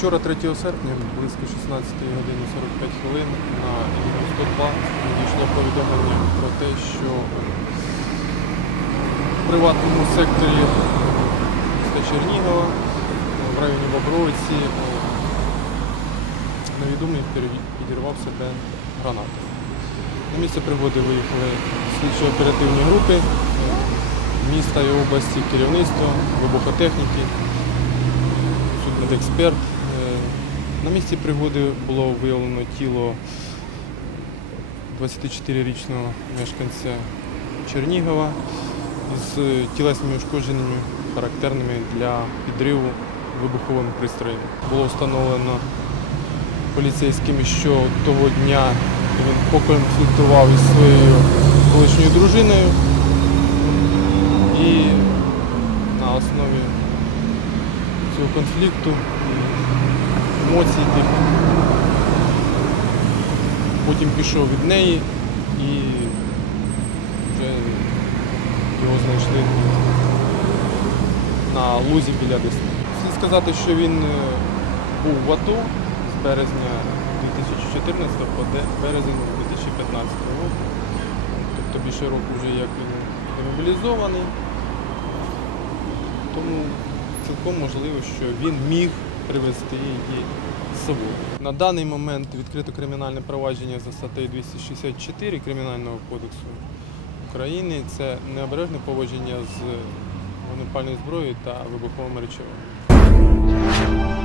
Вчора, 3 серпня, близько 16 години 45 хвилин на лінію 102 надійшло повідомлення про те, що в приватному секторі міста Чернігова в районі Бобровиці е, невідомий підірвав себе гранатою. На місце пригоди виїхали слідчо-оперативні групи е, міста і області, керівництво, вибухотехніки, судмедексперт. На місці пригоди було виявлено тіло 24-річного мешканця Чернігова е, тілесними ушкодженнями, характерними для підриву вибуховим пристроєм. Було встановлено поліцейськими, що того дня він поконфліктував із своєю колишньою дружиною і на основі цього конфлікту емоцій тих потім пішов від неї і вже його знайшли на лузі біля Десни. Слід сказати, що він е, був в АТО з березня 2014 по березень 2015 року. Тобто більше року вже як він демобілізований. Тому цілком можливо, що він міг привезти її з собою. На даний момент відкрито кримінальне провадження за статтею 264 Кримінального кодексу України. Це необережне поводження з вогнепальною зброєю та вибуховими речовинами.